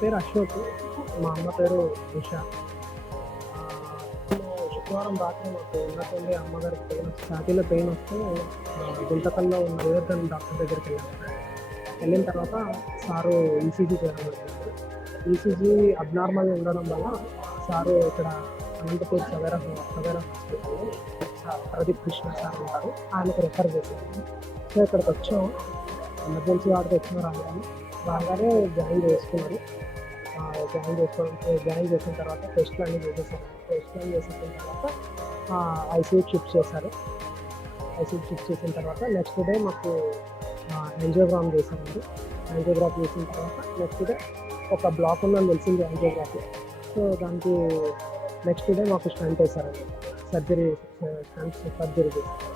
పేరు అశోక్ మా అమ్మ పేరు ఉష. శుక్రవారం రాత్రి మాకు ఉన్నట్టుండి అమ్మగారికి పెయిన్ వస్తే ఛాతీలో పెయిన్ వస్తే గుంతకల్లో ఉన్న వివేకానంద డాక్టర్ దగ్గరికి వెళ్ళాను. వెళ్ళిన తర్వాత సారు ఈసీజీ చేయడం ఈసీజీ అబ్నార్మల్ ఉండడం వల్ల సారు ఇక్కడ అనంతపూర్ సవేరా సవేరా హాస్పిటల్ ప్రదీప్ కృష్ణ సార్ ఉన్నారు. ఆయనకు రెఫర్ చేశారు సో ఇక్కడికి వచ్చాం. ఎమర్జెన్సీ వార్డుకి వచ్చిన రాగానే బాగానే జాయిన్ చేసుకున్నారు. జాయిన్ చేసుకోవడం జాయిన్ చేసిన తర్వాత టెస్ట్లు అన్నీ చేసేసారు. టెస్ట్లు అన్నీ చేసేసిన తర్వాత ఐసీయూ షిఫ్ట్ చేశారు. ఐసీయూ షిఫ్ట్ చేసిన తర్వాత నెక్స్ట్ డే మాకు యాంజియోగ్రామ్ చేశారండి. యాంజియోగ్రాఫ్ చేసిన తర్వాత నెక్స్ట్ డే ఒక బ్లాక్ ఉందని తెలిసింది యాంజియోగ్రాఫీ సో దానికి నెక్స్ట్ డే మాకు స్టంట్ వేశారండి. సర్జరీ స్టంట్ సర్జరీ చేశారు